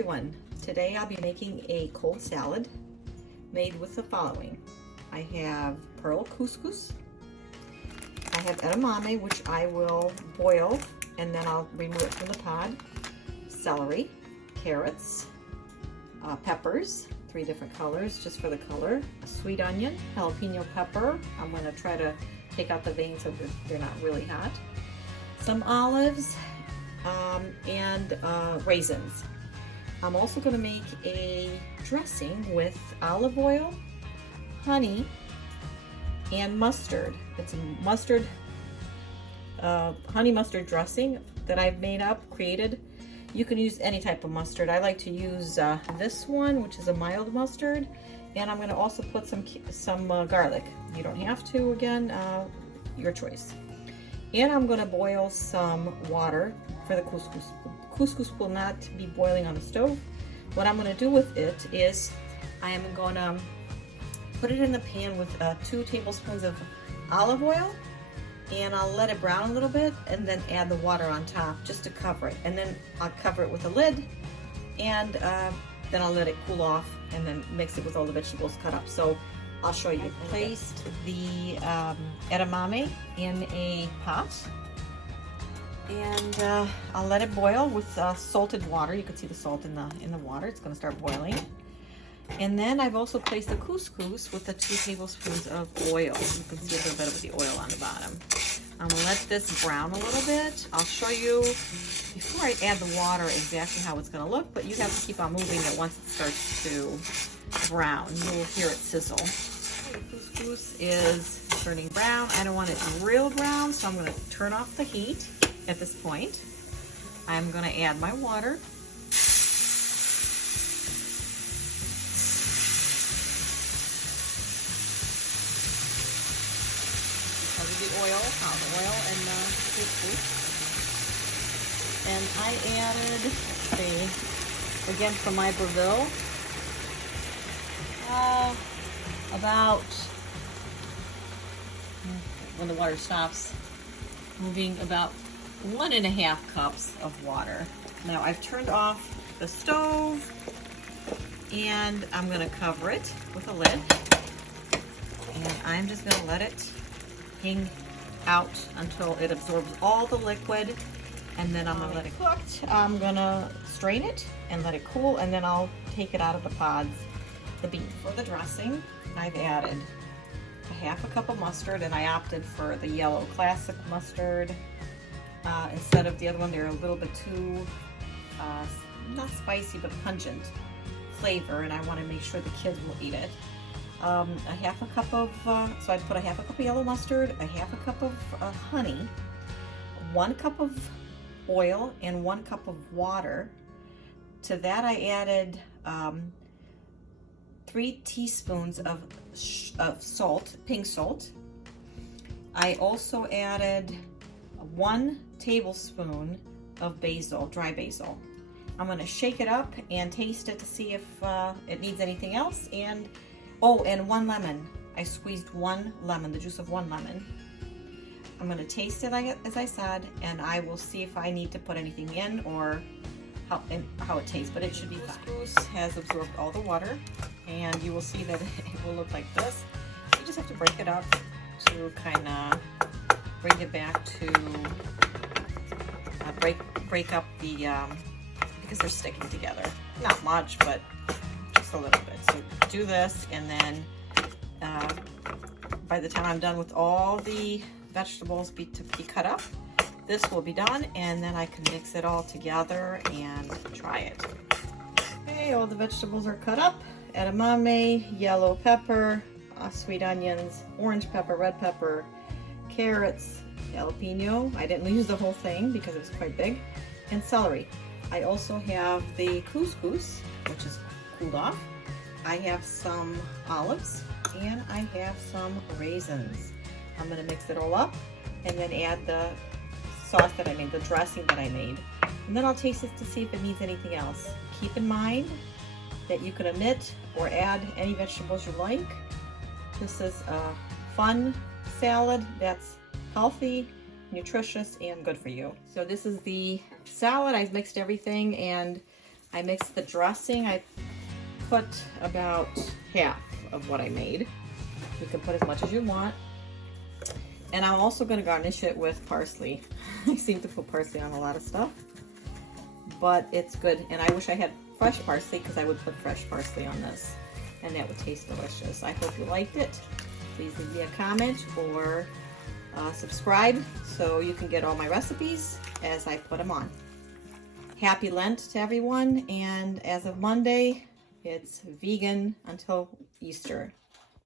everyone. Today I'll be making a cold salad made with the following. I have pearl couscous. I have edamame, which I will boil and then I'll remove it from the pod. Celery, carrots, peppers, 3 different colors just for the color. A sweet onion, jalapeno pepper. I'm going to try to take out the veins so they're not really hot. Some olives and raisins. I'm also going to make a dressing with olive oil, honey, and mustard. It's a mustard, honey mustard dressing that I've created. You can use any type of mustard. I like to use this one, which is a mild mustard, and I'm going to also put some garlic. You don't have to, again, your choice. And I'm going to boil some water for the couscous. Couscous will not be boiling on the stove. What I'm going to do with it is I am going to put it in the pan with 2 tablespoons of olive oil, and I'll let it brown a little bit and then add the water on top just to cover it. And then I'll cover it with a lid, and then I'll let it cool off and then mix it with all the vegetables cut up. So I'll show you. I placed the edamame in a pot, and I'll let it boil with salted water. You can see the salt in the water. It's going to start boiling. And then I've also placed the couscous with the 2 tablespoons of oil. You can see a little bit of the oil on the bottom. I'm going to let this brown a little bit. I'll show you before I add the water exactly how it's going to look, but you have to keep on moving it once it starts to brown. You'll hear it sizzle. The couscous is turning brown. I don't want it real brown, so I'm going to turn off the heat at this point. I'm going to add my water. The oil and the couscous. And I added, again from my Brazil, about, when the water stops moving, about 1.5 cups of water. Now I've turned off the stove, and I'm going to cover it with a lid, and I'm just going to let it hang out until it absorbs all the liquid, and then I'm going to let it cook. I'm going to strain it and let it cool, and then I'll take it out of the pods. The beef. For the dressing, I've added 1/2 cup of mustard, and I opted for the yellow classic mustard instead of the other one. They're a little bit too not spicy but pungent flavor, and I want to make sure the kids will eat it. 1/2 cup of, so I put 1/2 cup of yellow mustard, 1/2 cup of honey, 1 cup of oil, and 1 cup of water. To that I added 3 teaspoons of salt, pink salt. I also added 1 tablespoon of basil, dry basil. I'm going to shake it up and taste it to see if it needs anything else. And oh, and 1 lemon. I squeezed 1 lemon, the juice of 1 lemon. I'm going to taste it, as I said, and I will see if I need to put anything in or how it tastes, but it should be fine. Couscous has absorbed all the water, and you will see that it will look like this. You just have to break it up to kind of bring it back to, break up the, because they're sticking together. Not much, but just a little bit. So do this, and then by the time I'm done with all the vegetables to be cut up, this will be done, and then I can mix it all together and try it. Okay, all the vegetables are cut up. Edamame, yellow pepper, sweet onions, orange pepper, red pepper, carrots, jalapeno. I didn't use the whole thing because it was quite big, and celery. I also have the couscous, which is cooled off. I have some olives, and I have some raisins. I'm going to mix it all up and then add the sauce that I made, the dressing that I made. And then I'll taste it to see if it needs anything else. Keep in mind that you can omit or add any vegetables you like. This is a fun salad that's healthy, nutritious, and good for you. So this is the salad. I've mixed everything, and I mixed the dressing. I put about half of what I made. You can put as much as you want. And I'm also going to garnish it with parsley. I seem to put parsley on a lot of stuff, but it's good. And I wish I had fresh parsley, because I would put fresh parsley on this, and that would taste delicious. I hope you liked it. Please leave me a comment or subscribe so you can get all my recipes as I put them on. Happy Lent to everyone, and as of Monday, it's vegan until Easter.